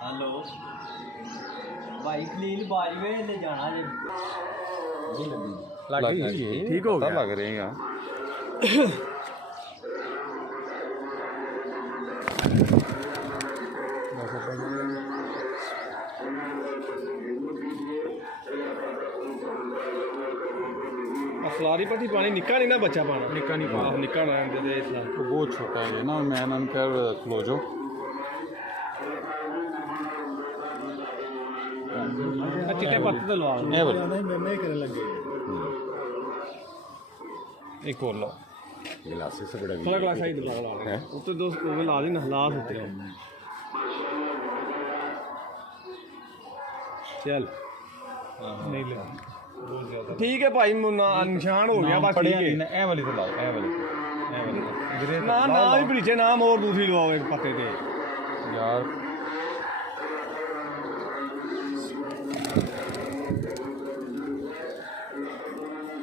hello भाई खलील बाजवे ले जाना जी ठीक हो गया लग रहे हैं फलारी पट्टी पानी निक्का नहीं ना बच्चा पाना निक्का नहीं पाना निक्का ना बहुत छोटा है ना मैं कर खलो जो चिट्टे पत्ते तो लवा एक और ला गिलास से बड़ा थोड़ा गिलास ही ला उत्ते दो ला दी ना ला सकते हो चल नहीं ले ठीक है भाई निशान हो गया बस ठीक है ए वाली तो लाओ ए वाली ना ना भी पीछे नाम और दूसरी लवाओ एक पत्ते के यार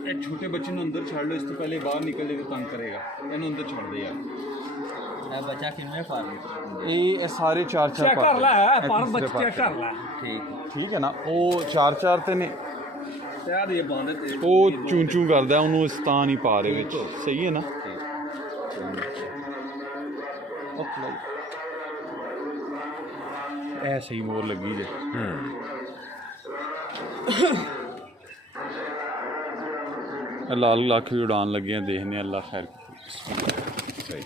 एक छोटे बच्चे ने अंदर छाड़ लो इससे पहले बाहर निकल जाए तो तंग करेगा इन्हें अंदर छोड़ दे यार बच्चा किन्ने फार ये सारे चार चार चेक कर ला है पर बच्चे चेक कर ला ठीक है ना वो चार चार ते ने यार ये बांधे ते वो चूं चूं करदा ਉਹਨੂੰ ਸਤਾਨ ਹੀ ਪਾ ਦੇ ਵਿੱਚ ਸਹੀ ਹੈ ਨਾ ਇਹ ਸਹੀ ਮੋਰ ਲੱਗੀ ਜੇ लाल लाख भी उड़ान लगे देखने अल्लाह खैर सही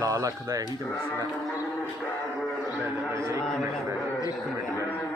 लाल अख का यही तो मसला एक मिनट